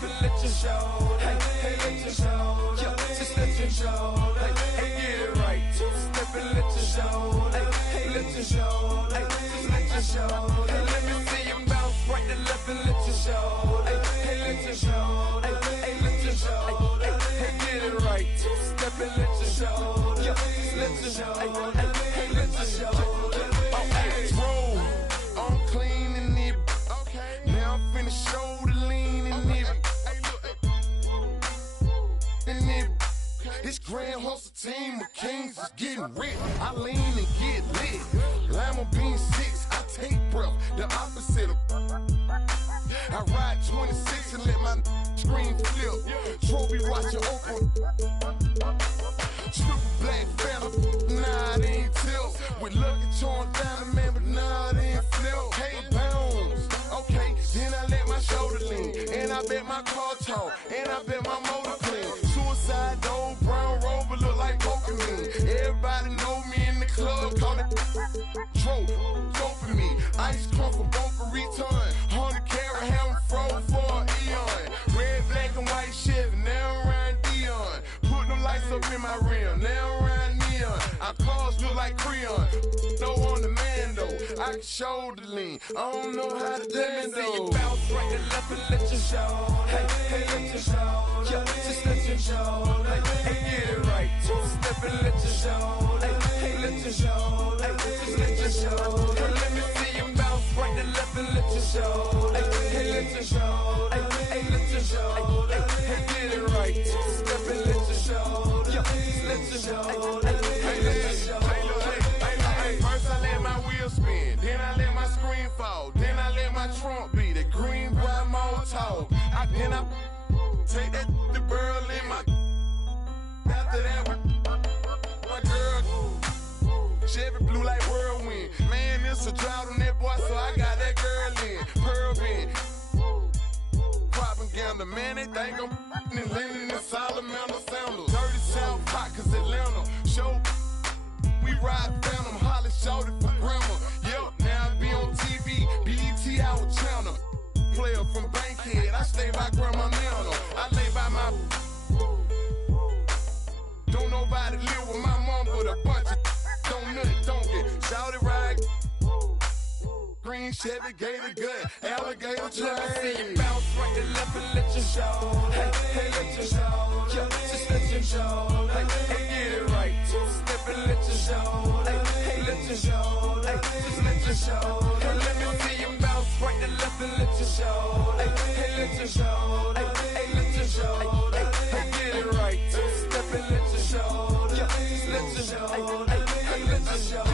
left and let your show. Hey, let your show. Just let your show. Hey, get it right. Two-step and let your show. Hey, let your show. Just let your show. Hey, let me see you bounce right to left and let your show. Hey, let your show. Hey, let your show. Hey, get it right. Two-step and let your show. Just let your show. Hey, let your show. Roll, I'm clean in it. Okay. Now I'm finna show the lean in it. This Grand Hustle team of kings is getting rich. I lean and get lit. Lima bean 6, I take breath. The opposite of. I ride 26 and let my screen flip. Trophy watch it open. Triple black phantom, nah, it ain't tilt. With Lucky Charm down, man, but nah, it ain't flip. Hey, bounce, okay, then I let my shoulder lean. And I bet my car talk, and I bet my motor clean. Suicide door, brown rover, look like Pokemon. Everybody know me in the club, call it Tro for me. Ice crumb for bumper return. 100 carat ham froze for an eon. Red, black, and white Chevy, now around Dion. Put them lights up in my rim, now around neon. Our cars look like Creon. No on the man though, I can show the lean. I don't know how to dance though. Let me see you bounce right and left and let your show. Hey, let your show. Just let your show. Hey, get it right. Two-step and let your show. Hey, let your show. Just let your show. Let me see you bounce right and left and let your show. Hey, let your show. Hey, let your show. Hey, get it right. Two-step and let your show. Just let your show. Hey, let your show. First I let my wheel spin, then I let my screen fall, then I let my trunk be the green bright motor. Then I take that the burl in my. After that, my girl Chevy blue like whirlwind. Man, it's a drought on that boy, so I got that girl in pearl bin. Propaganda, man, they think I'm in Lennon and Salamander sandals. Dirty South hot, cause Atlanta show. We ride Phantom, Holly shouted for grandma. Yep, now I be on TV, BET out channel. Player from Bankhead, I stay by Grandma Nana. I lay by my. Don't nobody live with my mom, but a bunch of don't nothing, don't get shouted right. Green Chevy, Gator gut, alligator train. Let me see you bounce right to left and let your show. Hey, let your show. Just let your show. Hey, get it right. Two-step and let your show. Hey, let your show. Just let your show. Let me see you bounce right to left and let your show. Hey, let your show. Hey, let your show. Hey, get it right. Two-step and let your show. Just let your show. Hey, let your show.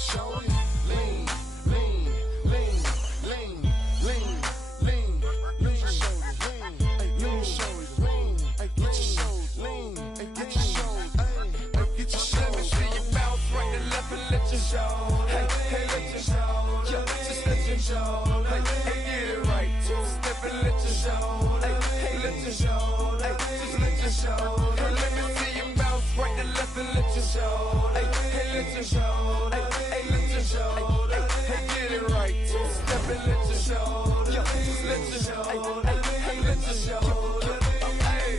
Show it, lean, lean, lean, lean, lean, lean, lean, shoulder, lean, lean, shoulder, lean, get your shoulder, lean, get your shoulder, get your shoulder. Let me see you bounce right to left and let your show. Hey, let your show. Just let your show. Hey, get it right. Two-step and let your show. Hey, let your show. Just let your show. Let me see you bounce right to left and let your show. Hey, let your show. Show. Hey, get it right. Two-step and let your show. Just let your show. Hey, let your show. Hey.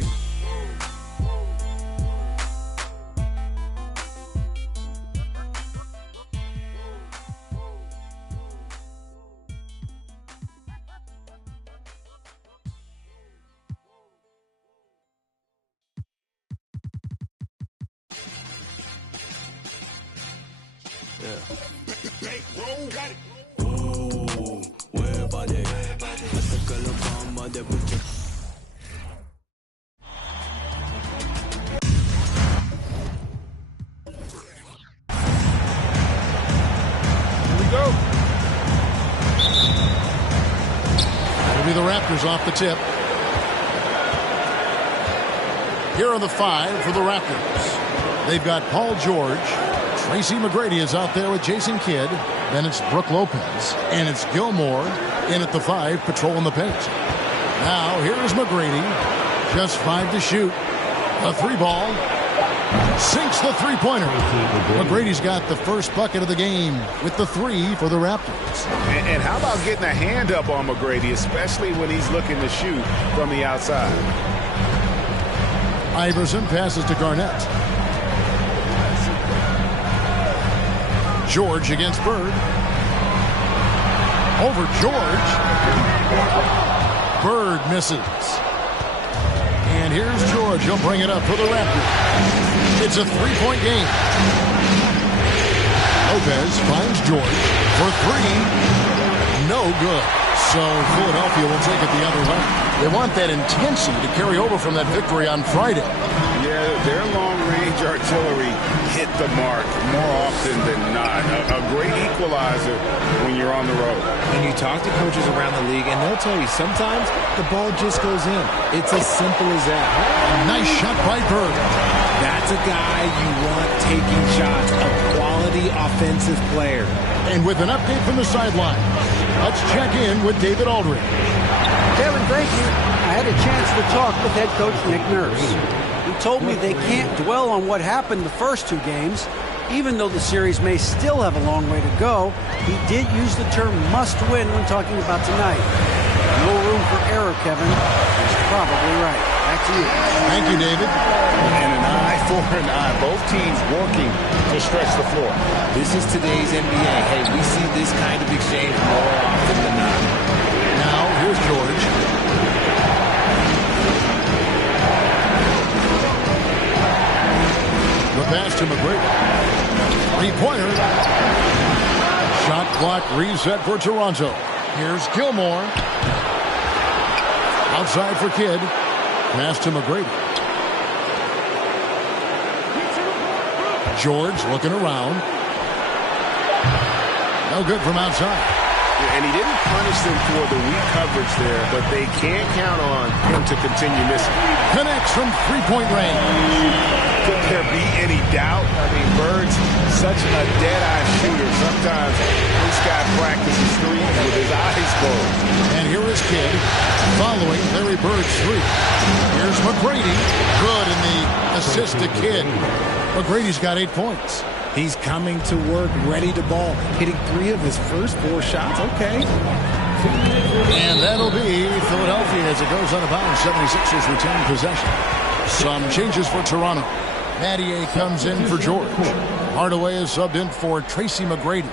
Yeah. Ooh, huevade. Hasta que lo coma de buche. Here we go. It'll be the Raptors off the tip. Here are the 5 for the Raptors. They've got Paul George. Tracy McGrady is out there with Jason Kidd. Then it's Brooke Lopez. And it's Gilmore in at the 5, patrolling the paint. Now, here's McGrady. Just 5 to shoot. A 3-ball. Sinks the three-pointer. McGrady's got the first bucket of the game with the 3 for the Raptors. And how about getting a hand up on McGrady, especially when he's looking to shoot from the outside? Iverson passes to Garnett. George against Bird. Over George. Bird misses. And here's George. He'll bring it up for the Raptors. It's a 3-point game. Lopez finds George for 3. No good. So Philadelphia will take it the other way. They want that intensity to carry over from that victory on Friday. Yeah, their long-range artillery hit the mark more often than not. A great equalizer when you're on the road. And you talk to coaches around the league, and they'll tell you sometimes the ball just goes in. It's as simple as that. Nice shot by Bird. That's a guy you want taking shots, a quality offensive player. And with an update from the sideline, let's check in with David Aldridge. Kevin, thank you. I had a chance to talk with head coach Nick Nurse. He told me they can't dwell on what happened the first 2 games. Even though the series may still have a long way to go, he did use the term must win when talking about tonight. No room for error, Kevin. He's probably right. Back to you. Thank you, David. And an eye for an eye. Both teams working to stretch the floor. This is today's NBA. Hey, we see this kind of exchange more often than not. Now, here's George. The pass to McGrady. 3-pointer. Shot clock reset for Toronto. Here's Gilmore. Outside for Kidd. Pass to McGrady. George looking around. No good from outside. And he didn't punish them for the weak coverage there, but they can't count on him to continue missing. Connects from 3-point range. Could there be any doubt? I mean, Bird's such a dead-eye shooter. Sometimes this guy practices threes with his eyes closed. And here is Kidd following Larry Bird's 3. Here's McGrady. Good in the assist to Kidd. McGrady's got 8 points. He's coming to work, ready to ball, hitting 3 of his first 4 shots. Okay. And that'll be Philadelphia as it goes out of bounds. 76ers retain possession. Some changes for Toronto. Mathieu comes in for George. Hardaway is subbed in for Tracy McGrady.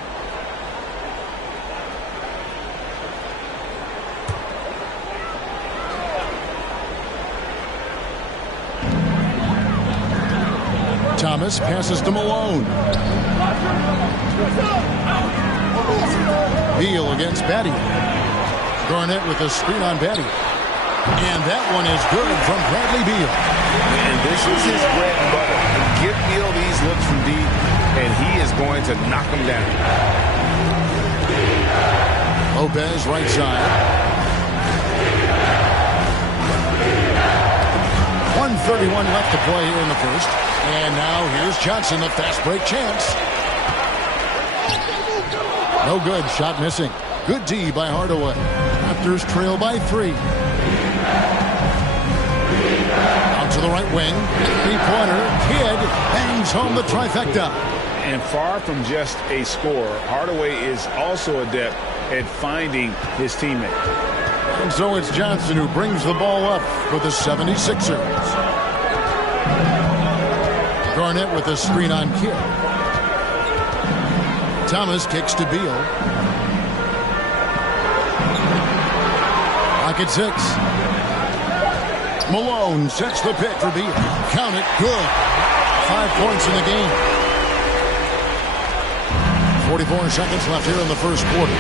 Thomas passes to Malone. Beal against Batty. Garnett with a screen on Batty. And that one is good from Bradley Beal. And this is his bread and butter. Give Beal these looks from deep, and he is going to knock them down. Lopez right side. 1:31 left to play here in the first. And now here's Johnson, the fast break chance. No good, shot missing. Good D by Hardaway. Raptors trail by 3. Out to the right wing. 3-pointer. Kidd bangs home the trifecta. And far from just a scorer, Hardaway is also adept at finding his teammate. And so it's Johnson who brings the ball up for the 76ers. Garnett with a screen on Kidd. Thomas kicks to Beal. Pocket 6. Malone sets the pick for Beal. Count it. Good. 5 points in the game. 44 seconds left here in the first quarter.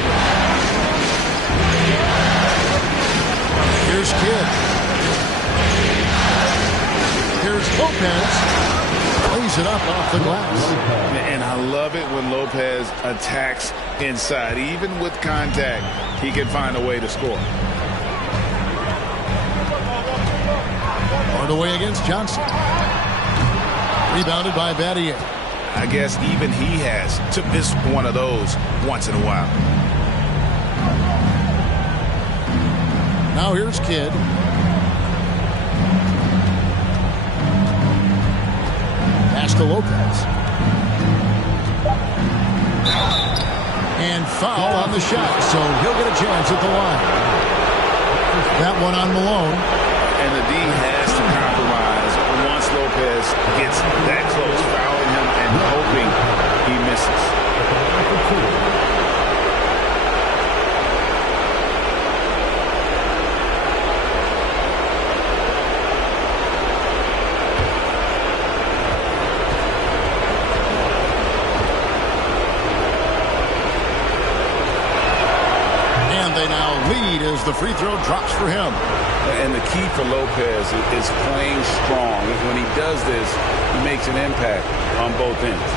Here's Kidd. Here's Lopez. Plays it up off the glass. And I love it when Lopez attacks inside. Even with contact, he can find a way to score. Hardaway against Johnson. Rebounded by Battier. I guess even he has to miss one of those once in a while. Now here's Kidd. to Lopez. And foul on the shot, so he'll get a chance at the line. That one on Malone. And the D has to compromise once Lopez gets that close, fouling him and hoping he misses. They now lead as the free throw drops for him. And the key for Lopez is playing strong. When he does this, he makes an impact on both ends.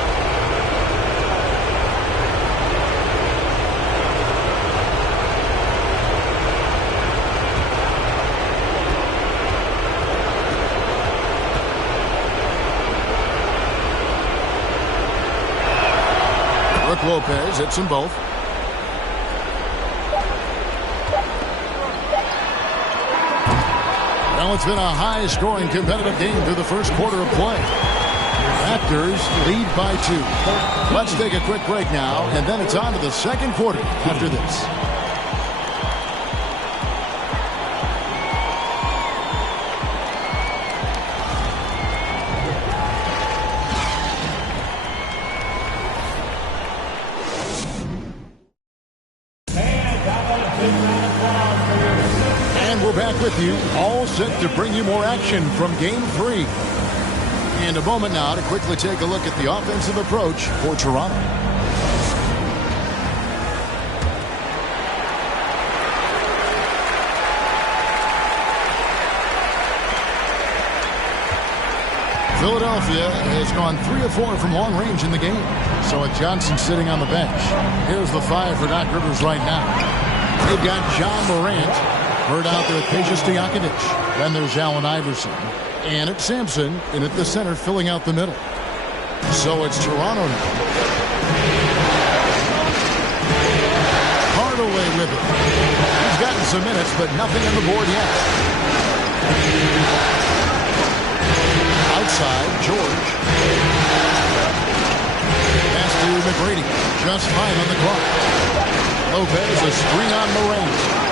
Brook Lopez hits them both. Well, it's been a high-scoring competitive game through the first quarter of play. Raptors lead by 2. Let's take a quick break now, and then it's on to the second quarter after this. With you, all set to bring you more action from Game 3. And a moment now to quickly take a look at the offensive approach for Toronto. Philadelphia has gone 3 of 4 from long range in the game. So with Johnson sitting on the bench, here's the 5 for Doc Rivers right now. They've got John Morant. Hurt out there with Peja Stojakovic. Then there's Allen Iverson. And it's Sampson in at the center filling out the middle. So it's Toronto now. Hardaway with it. He's gotten some minutes, but nothing on the board yet. Outside, George. Pass to McGrady. Just 5 on the clock. Lopez, a screen on Morant.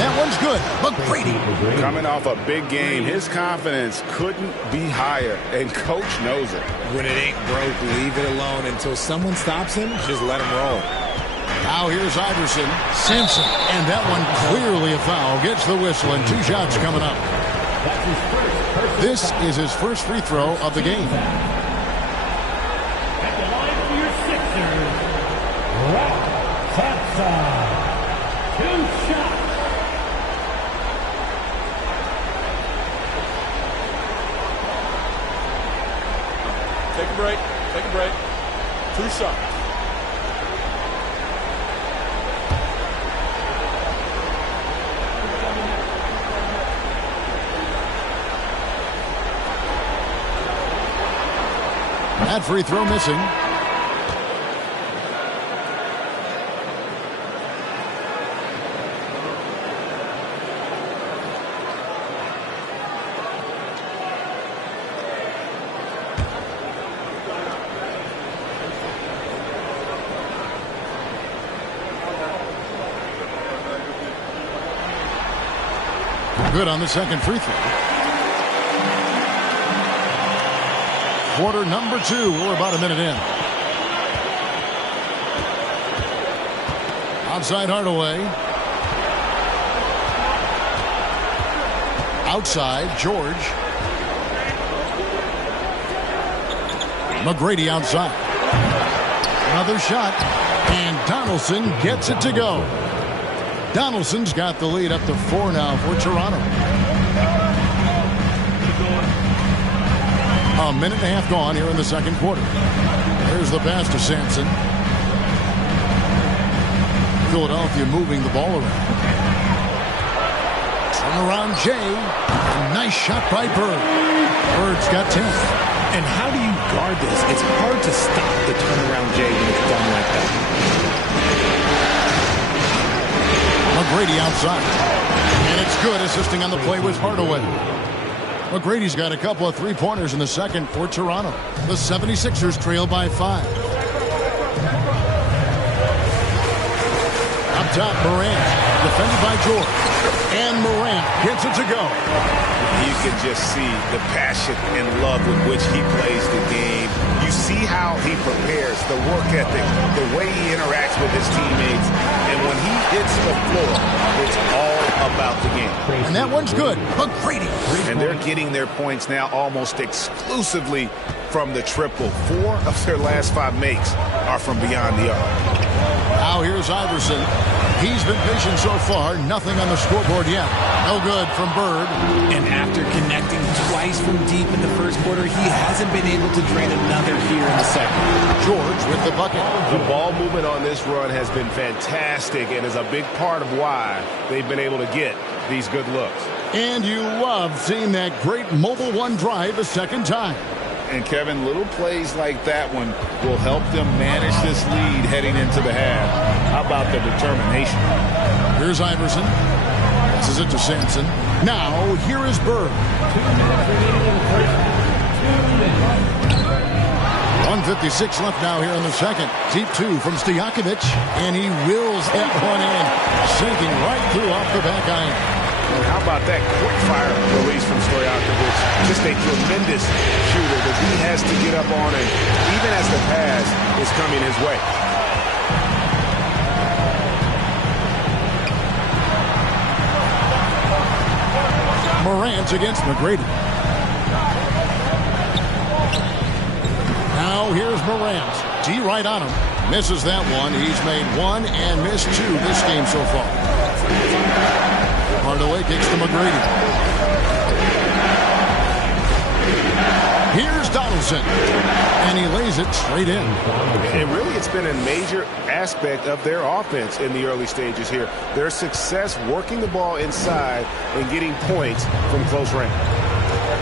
That one's good. McGrady. Coming off a big game, his confidence couldn't be higher, and coach knows it. When it ain't broke, leave it alone until someone stops him. Just let him roll. Now here's Iverson. Simpson. And that one clearly a foul. Gets the whistle, and 2 shots coming up. This is his first free throw of the game. At the line for your Sixers, Rob Thompson. 2 shots. Take a break. Take a break. 2 shots. That free throw missing. Good on the second free throw. Quarter number 2. We're about a minute in. Outside Hardaway. Outside George. McGrady outside. Another shot. And Donaldson gets it to go. Donaldson's got the lead up to 4 now for Toronto. A minute and a half gone here in the second quarter. There's the pass to Sampson. Philadelphia moving the ball around. Turnaround Jay. A nice shot by Bird. Bird's got 10. And how do you guard this? It's hard to stop the turnaround Jay when it's done like that. McGrady outside. And it's good, assisting on the play with Hardaway. McGrady's got a couple of three-pointers in the second for Toronto. The 76ers trail by 5. Up top, Morant, defended by George. And Morant gets it to go. You can just see the passion and love with which he plays the game. You see how he prepares, the work ethic, the way he interacts with his teammates. And when he hits the floor, it's all about the game. And that one's good. McGrady. And they're getting their points now almost exclusively from the triple. 4 of their last 5 makes are from beyond the arc. Now here's Iverson. He's been patient so far. Nothing on the scoreboard yet. No good from Bird. And after connecting twice from deep in the first quarter, he hasn't been able to drain another here in the second. George with the bucket. The ball movement on this run has been fantastic and is a big part of why they've been able to get these good looks. And you love seeing that great mobile one drive a second time. And, Kevin, little plays like that one will help them manage this lead heading into the half. How about the determination? Here's Iverson. Passes it to Sampson. Now, here is Bird. 1:56 left now here in the second. Deep 2 from Stojakovic. And he wills that one in. Sinking right through off the back iron. And how about that quick fire release from Stojakovic? Just a tremendous shooter that he has to get up on, and even as the pass is coming his way. Morant against McGrady. Now here's Morant. D right on him. Misses that one. He's made 1 and missed 2 this game so far. Hardaway kicks to McGrady. Here's Donaldson. And he lays it straight in. And really, it's been a major aspect of their offense in the early stages here. Their success working the ball inside and getting points from close range.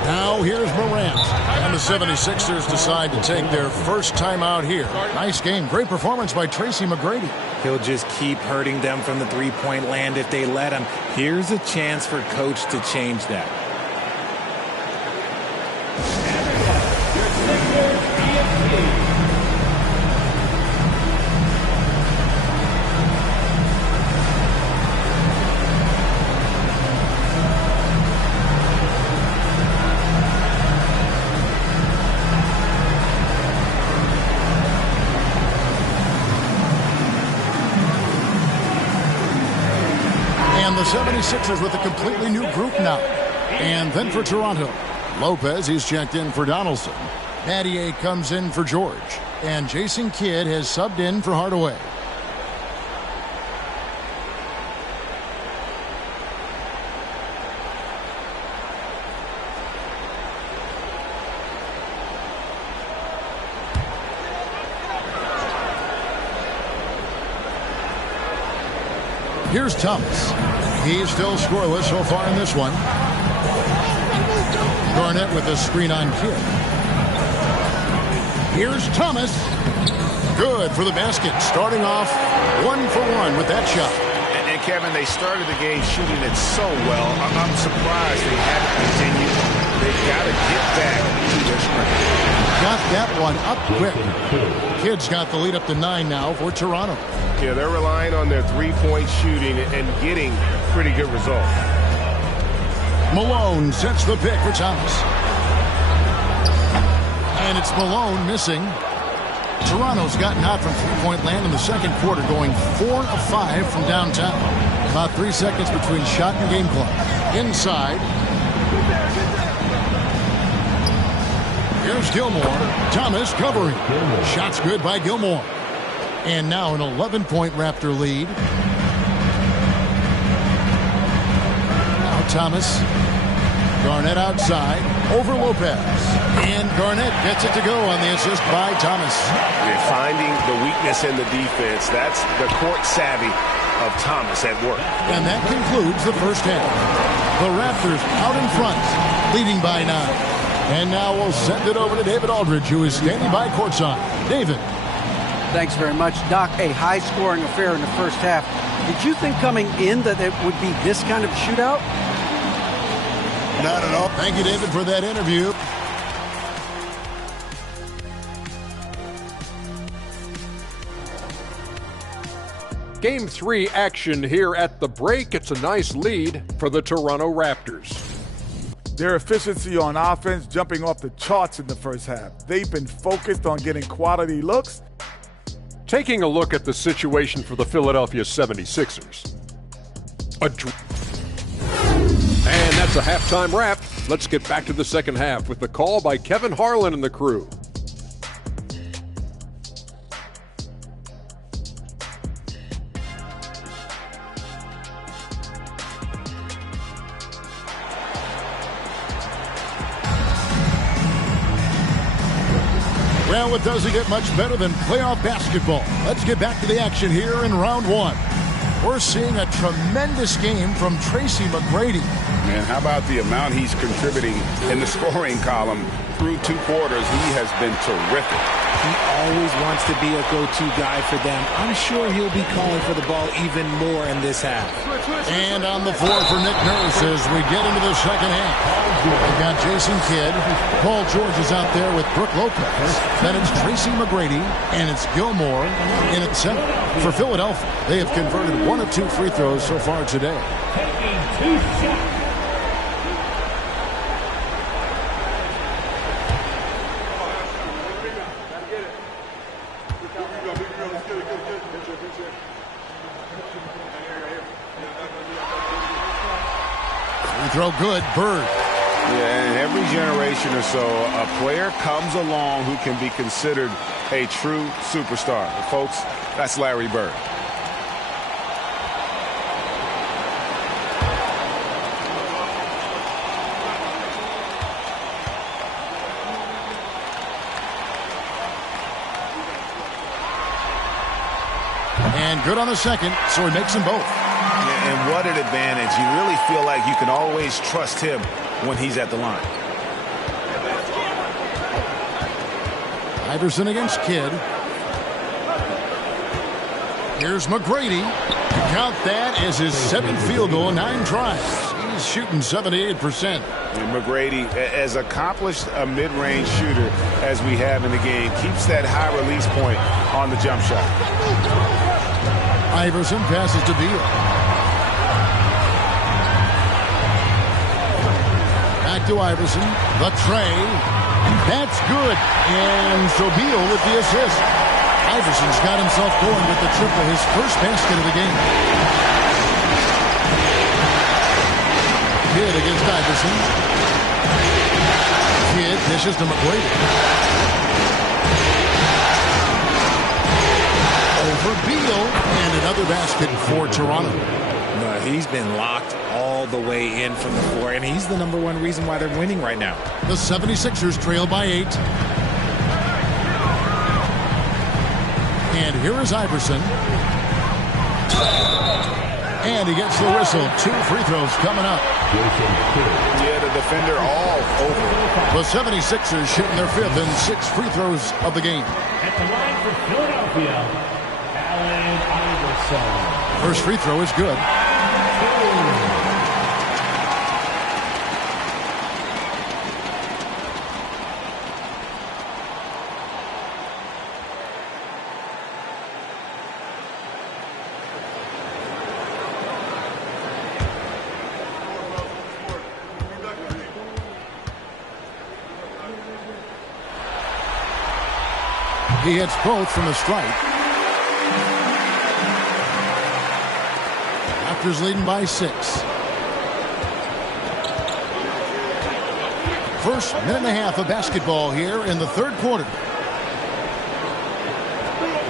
Now here's Morant. And the 76ers decide to take their first time out here. Nice game. Great performance by Tracy McGrady. He'll just keep hurting them from the three-point land if they let him. Here's a chance for Coach to change that. The 76ers with a completely new group now. And then for Toronto, Lopez, he's checked in for Donaldson. Battier comes in for George. And Jason Kidd has subbed in for Hardaway. Here's Thomas. He's still scoreless so far in this one. Garnett with a screen on Kidd. Here's Thomas. Good for the basket. Starting off 1 for 1 with that shot. And Kevin, they started the game shooting it so well. I'm surprised they haven't continued. They've got to get back to their strength. Got that one up quick. Kidd's got the lead up to 9 now for Toronto. Yeah, they're relying on their three-point shooting and getting pretty good results. Malone sets the pick for Thomas. And it's Malone missing. Toronto's gotten hot from three-point land in the second quarter, going 4 of 5 from downtown. About 3 seconds between shot and game clock. Inside. Here's Gilmore. Thomas covering. Shot's good by Gilmore. And now an 11-point Raptor lead. Now Thomas. Garnett outside. Over Lopez. And Garnett gets it to go on the assist by Thomas. They're finding the weakness in the defense. That's the court savvy of Thomas at work. And that concludes the first half. The Raptors out in front, leading by 9. And now we'll send it over to David Aldridge, who is standing by courtside. David. Thanks very much, Doc. A high-scoring affair in the first half. Did you think coming in that it would be this kind of shootout? Not at all. Thank you, David, for that interview. Game 3 action here at the break. It's a nice lead for the Toronto Raptors. Their efficiency on offense jumping off the charts in the first half. They've been focused on getting quality looks. Taking a look at the situation for the Philadelphia 76ers. And that's a halftime wrap. Let's get back to the second half with the call by Kevin Harlan and the crew. Well, it doesn't get much better than playoff basketball. Let's get back to the action here in round one. We're seeing a tremendous game from Tracy McGrady. Man, how about the amount he's contributing in the scoring column through 2 quarters? He has been terrific. He always wants to be a go-to guy for them. I'm sure he'll be calling for the ball even more in this half. And on the floor for Nick Nurse as we get into the second half. We've got Jason Kidd. Paul George is out there with Brooke Lopez. Then it's Tracy McGrady, and it's Gilmore in at center. For Philadelphia, they have converted 1 of 2 free throws so far today. Taking 2 shots. Free throw good, Bird. Yeah, and every generation or so, a player comes along who can be considered a true superstar. But folks, that's Larry Bird. And good on the second, so he makes them both. And what an advantage. You really feel like you can always trust him when he's at the line. Iverson against Kidd. Here's McGrady. Count that as his 7th field goal, 9 tries. He's shooting 78%. And McGrady, as accomplished a mid-range shooter as we have in the game, keeps that high release point on the jump shot. Iverson passes to Beal. Back to Iverson. The tray. That's good. And so Beal with the assist. Iverson's got himself going with the triple, his first basket of the game. Kidd against Iverson. Kidd dishes to McGrady. Over Beal, and another basket for Toronto. No, he's been locked all the way in from the floor, and he's the #1 reason why they're winning right now. The 76ers trail by 8. And here is Iverson. And he gets the whistle. 2 free throws coming up. Yeah, the defender all over. The 76ers shooting their 5th and 6th free throws of the game. At the line for Philadelphia, Allen Iverson. First free throw is good. He hits both from the strike. Raptors leading by 6. First minute and a half of basketball here in the 3rd quarter.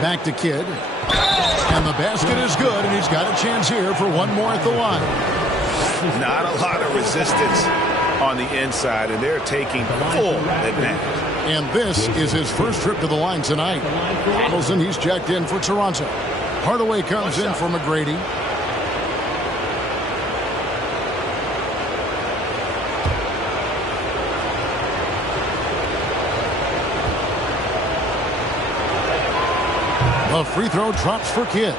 Back to Kidd. And the basket is good, and he's got a chance here for one more at the line. Not a lot of resistance on the inside, and they're taking full advantage. And this is his first trip to the line tonight. Donaldson, he's checked in for Toronto. Hardaway comes in for McGrady. A free throw drops for Kidd.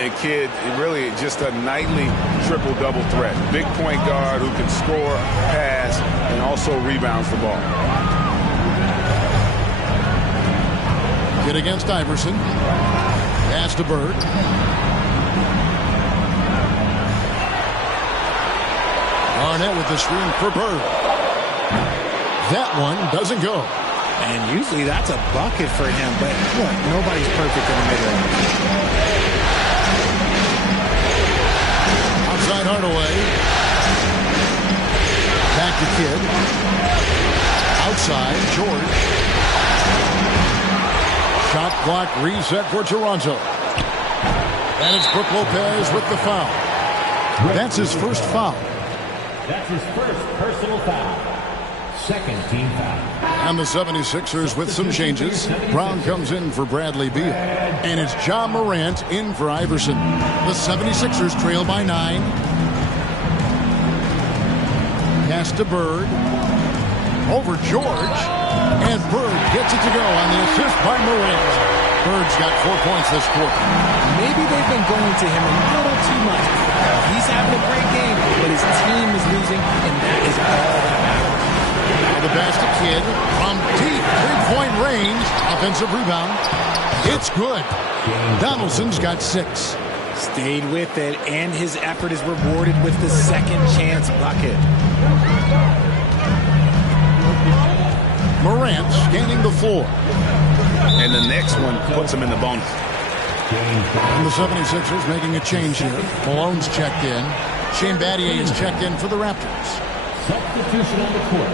And Kidd, really just a nightly triple-double threat. Big point guard who can score, pass, and also rebounds the ball. Kid against Iverson. Pass to Bird. Garnett with the screen for Bird. That one doesn't go. And usually that's a bucket for him, but look, nobody's perfect in the mid-range. Outside Hardaway. Back to Kidd. Outside, George. Shot clock reset for Toronto. And it's Brook Lopez with the foul. That's his first foul. That's his first personal foul. Second team foul. And the 76ers with some changes. Brown comes in for Bradley Beal. And it's Ja Morant in for Iverson. The 76ers trail by 9. Pass to Bird. Over George. And Bird gets it to go on the assist by Morant. Bird's got 4 points this quarter. Maybe they've been going to him a little too much. He's having a great game, but his team is losing, and that is all that matters. Now the basket Kidd from deep three-point range. Offensive rebound. It's good. Donaldson's got 6. Stayed with it, and his effort is rewarded with the second chance bucket. Morant scanning the floor. And the next one puts him in the bonus. And the 76ers making a change here. Malone's checked in. Shane Battier is checked in for the Raptors. Substitution on the court.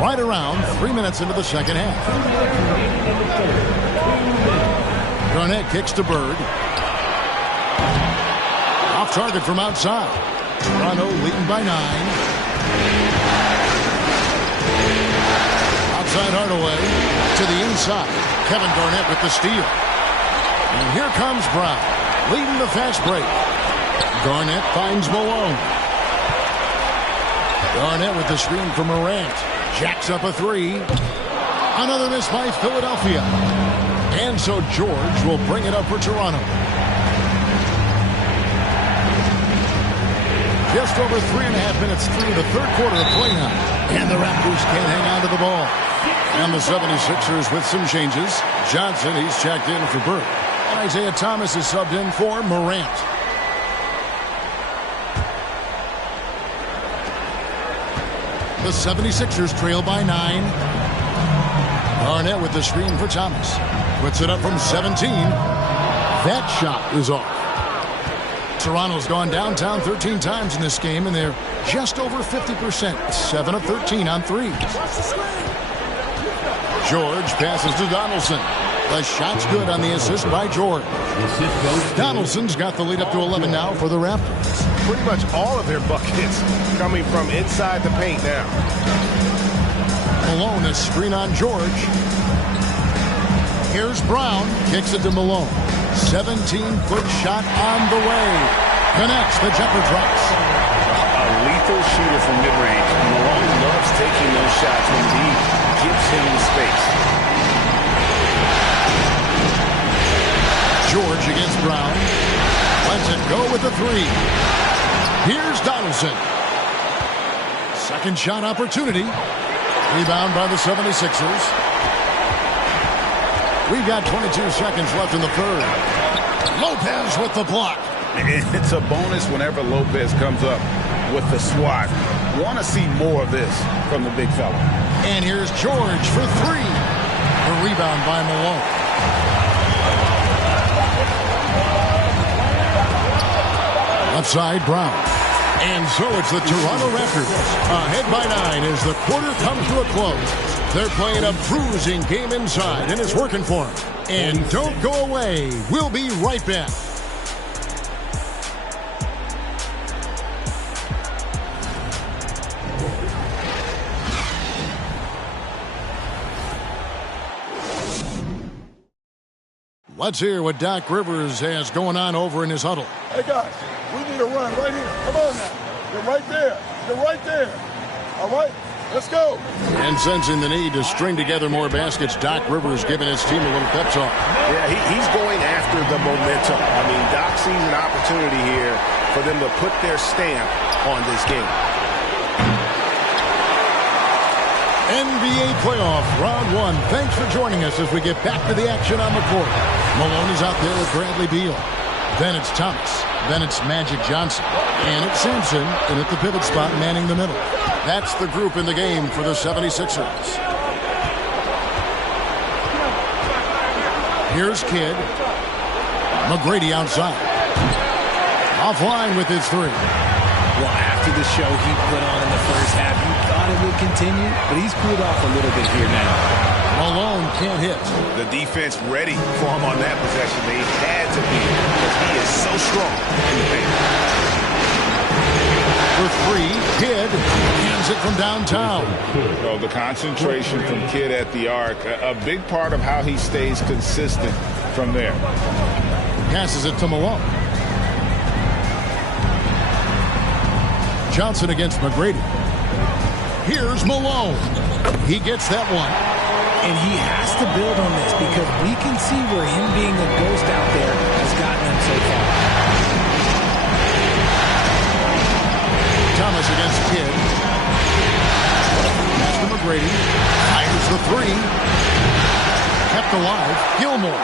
Right around 3 minutes into the second half. Garnett kicks to Bird. Off target from outside. Toronto leading by 9. Outside Hardaway to the inside. Kevin Garnett with the steal. And here comes Brown, leading the fast break. Garnett finds Malone. Garnett with the screen for Morant. Jacks up a 3. Another miss by Philadelphia. And so George will bring it up for Toronto. Just over 3.5 minutes through the third quarter of play now. And the Raptors can't hang on to the ball. And the 76ers with some changes. Johnson, he's checked in for Bird. And Isaiah Thomas is subbed in for Morant. The 76ers trail by 9. Garnett with the screen for Thomas. Puts it up from 17. That shot is off. Toronto's gone downtown 13 times in this game, and they're just over 50%. 7 of 13 on threes. George passes to Donaldson. The shot's good on the assist by George. Donaldson's got the lead up to 11 now for the Raptors. Pretty much all of their buckets coming from inside the paint now. Malone, a screen on George. Here's Brown. Kicks it to Malone. 17-foot shot on the way. Connects. The jumper drops. A lethal shooter from mid-range. Malone loves taking those shots when he gives him the space. George against Brown. Lets it go with the 3. Here's Donaldson. Second shot opportunity. Rebound by the 76ers. We've got 22 seconds left in the third. Lopez with the block. It's a bonus whenever Lopez comes up with the swat. Want to see more of this from the big fella. And here's George for 3. A rebound by Malone. Left side, Brown. And so it's the Toronto Raptors ahead by 9 as the quarter comes to a close. They're playing a bruising game inside, and it's working for them. And don't go away. We'll be right back. Let's hear what Doc Rivers has going on over in his huddle. Hey, guys, we need a run right here. Come on now. You're right there. You're right there. All right? Let's go. And sensing the need to string together more baskets, Doc Rivers giving his team a little pep talk. Yeah, he's going after the momentum. I mean, Doc sees an opportunity here for them to put their stamp on this game. NBA playoff round 1. Thanks for joining us as we get back to the action on the court. Malone is out there with Bradley Beal. Then it's Thomas. Then it's Magic Johnson. And it's Sampson, and at the pivot spot, manning the middle. That's the group in the game for the 76ers. Here's Kidd. McGrady outside. Offline with his three. Well, after the show he put on in the first half, you thought it would continue, but he's cooled off a little bit here now. Malone can't hit. The defense ready for him on that possession. They had to be because he is so strong in the paint. For three, Kidd hands it from downtown. Oh, the concentration from Kidd at the arc, a big part of how he stays consistent from there. Passes it to Malone. Johnson against McGrady. Here's Malone. He gets that one. And he has to build on this because we can see where him being a ghost out there has gotten him so far. Thomas against Kidd. Pass to McGrady. Fires the three. Kept alive. Gilmore.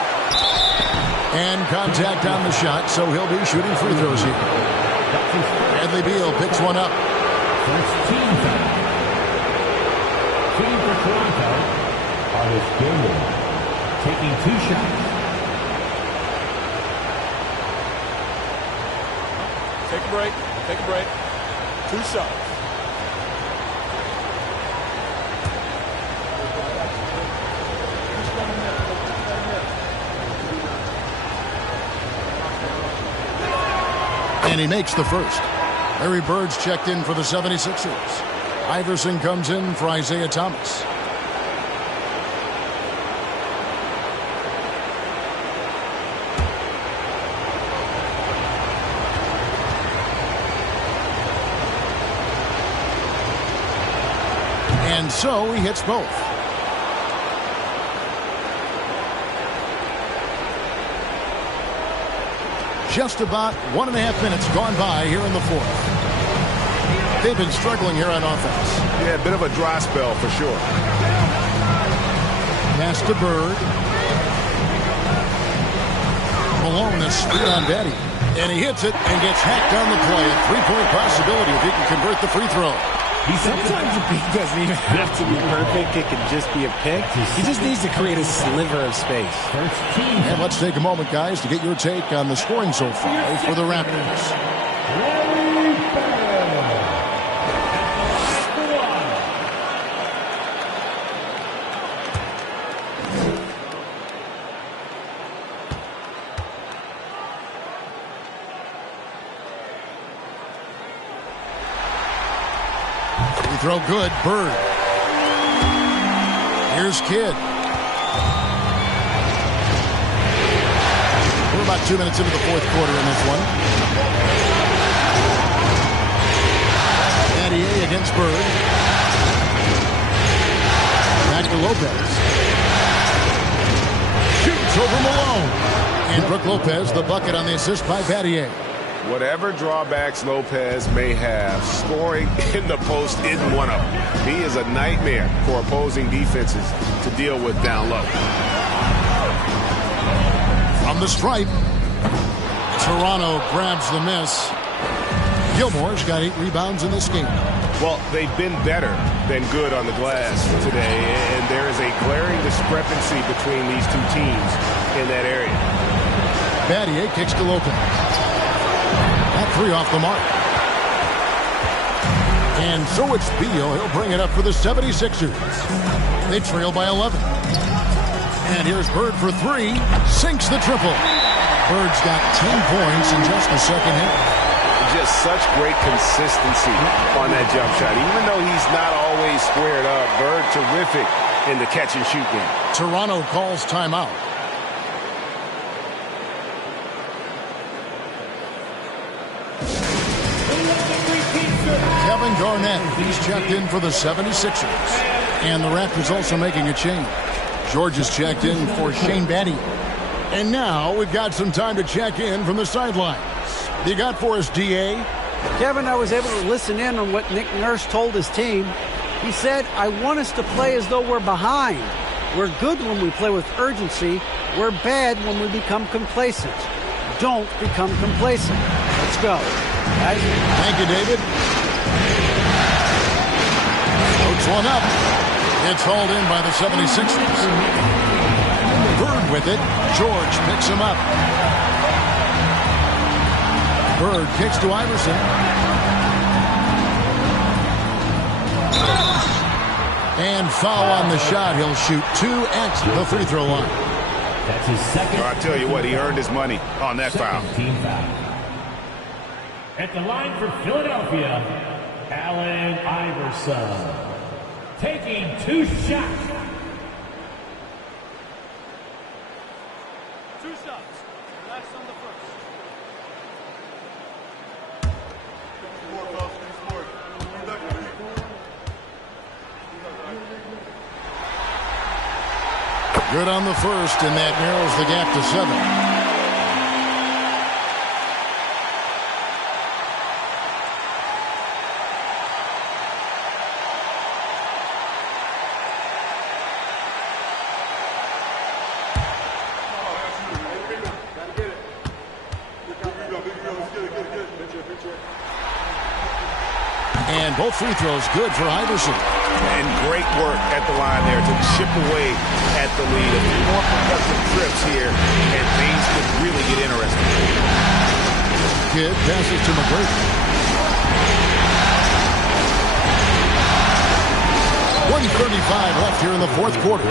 And contact on the shot, so he'll be shooting free throws here. Bradley Beal picks one up. First team foul. Team for Toronto, Artis Gilmore, taking 2 shots. Take a break. Take a break. 2 shots. And he makes the first. Larry Bird's checked in for the 76ers. Iverson comes in for Isaiah Thomas. And so he hits both. Just about 1.5 minutes gone by here in the fourth. They've been struggling here on offense. Yeah, a bit of a dry spell for sure. Pass to Bird. Malone is speed on Betty. And he hits it and gets hacked on the play. A three-point possibility if he can convert the free throw. Sometimes the pick doesn't even have to be perfect. It can just be a pick. He just needs to create a sliver of space. And let's take a moment, guys, to get your take on the scoring so far for the Raptors. Throw good. Bird. Here's Kidd. We're about 2 minutes into the fourth quarter in this one. Battier against Bird. Back to Lopez. Shoots over Malone. And Brook Lopez, the bucket on the assist by Battier. Whatever drawbacks Lopez may have, scoring in the post isn't one of them. He is a nightmare for opposing defenses to deal with down low. From the stripe, Toronto grabs the miss. Gilmore's got 8 rebounds in this game. Well, they've been better than good on the glass today, and there is a glaring discrepancy between these two teams in that area. Battier kicks to Lopez. That 3 off the mark. And so it's Beal. He'll bring it up for the 76ers. They trail by 11. And here's Bird for 3. Sinks the triple. Bird's got 10 points in just the second half. Just such great consistency on that jump shot. Even though he's not always squared up, Bird terrific in the catch and shoot game. Toronto calls timeout. Kevin Garnett. He's checked in for the 76ers. And the Raptors also making a change. George is checked in for Shane Battier. And now we've got some time to check in from the sidelines. You got for us, D.A.? Kevin, I was able to listen in on what Nick Nurse told his team. He said, I want us to play as though we're behind. We're good when we play with urgency. We're bad when we become complacent. Don't become complacent. Let's go. Guys. Thank you, David. Floats one up. It's hauled in by the 76ers. Bird with it. George picks him up. Bird kicks to Iverson. And foul on the shot. He'll shoot 2 at the free throw line. That's his second. I'll tell you what, he earned his money on that foul. Team foul. At the line for Philadelphia, Allen Iverson. Taking 2 shots. 2 shots. Relax on the first. Good on the first, and that narrows the gap to 7. And both free throws good for Iverson. And great work at the line there to chip away at the lead. A few more productive trips here, and things could really get interesting. Kidd passes to McGrady. 1:35 left here in the fourth quarter.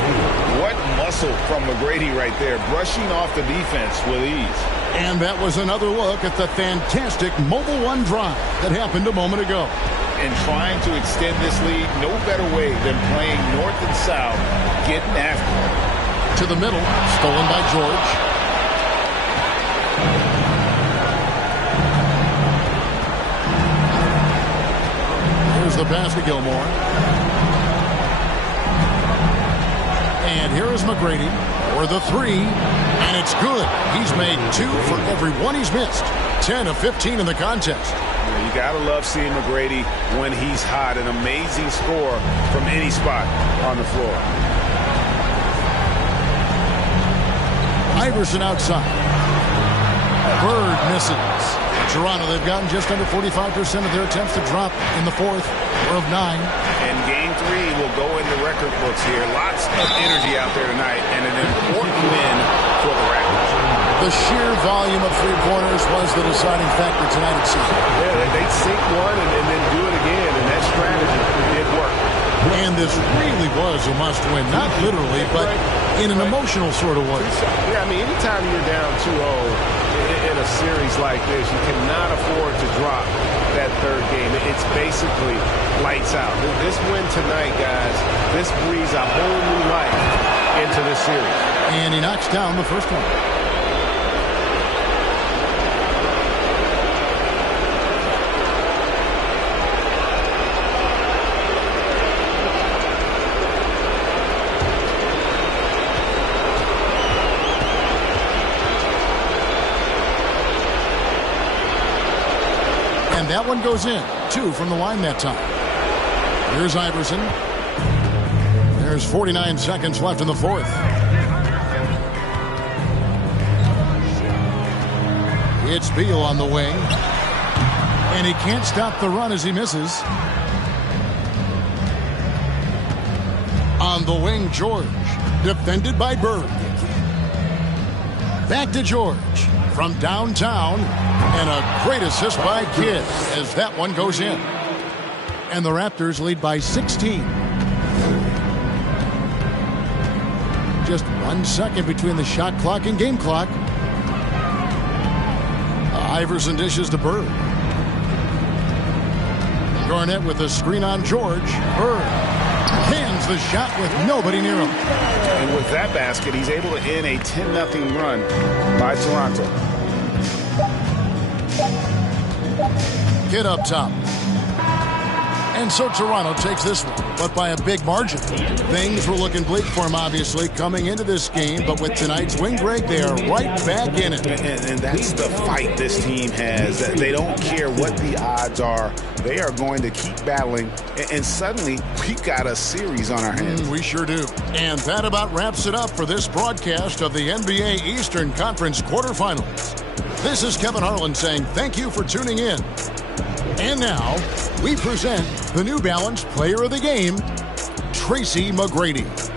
What muscle from McGrady right there, brushing off the defense with ease. And that was another look at the fantastic Mobile One drive that happened a moment ago. And trying to extend this lead, no better way than playing north and south, getting after it. To the middle, stolen by George. Here's the pass to Gilmore. And here is McGrady for the 3, and it's good. He's made 2 for every one he's missed. 10 of 15 in the contest. You gotta love seeing McGrady when he's hot. An amazing score from any spot on the floor. Iverson outside. Bird misses. Toronto, they've gotten just under 45% of their attempts to drop in the fourth, or of 9. And game 3 will go into record books here. Lots of energy out there tonight, and an important win for the Raptors. The sheer volume of three-pointers was the deciding factor tonight, it seemed. Yeah, they'd sink one and then do it again, and that strategy did work. And this really was a must-win, not literally, but in an emotional sort of way. Yeah, I mean, anytime you're down 2-0 in a series like this, you cannot afford to drop that third game. It's basically lights out. This win tonight, guys, this breathes a whole new life into this series. And he knocks down the first one. And that one goes in. 2 from the line that time. Here's Iverson. There's 49 seconds left in the fourth. It's Beal on the wing. And he can't stop the run as he misses. On the wing, George. Defended by Bird. Back to George. From downtown. And a great assist by Kidd as that one goes in. And the Raptors lead by 16. Just 1 second between the shot clock and game clock. Iverson dishes to Bird. Garnett with a screen on George. Bird hands the shot with nobody near him. And with that basket, he's able to end a 10-0 run by Toronto. Kidd up top. And so Toronto takes this one, but by a big margin. Things were looking bleak for them, obviously, coming into this game, but with tonight's win, Greg, they are right back in it. And that's the fight this team has. They don't care what the odds are. They are going to keep battling, and suddenly we got a series on our hands. We sure do. And that about wraps it up for this broadcast of the NBA Eastern Conference quarterfinals. This is Kevin Harlan saying thank you for tuning in. And now, we present the New Balance Player of the Game, Tracy McGrady.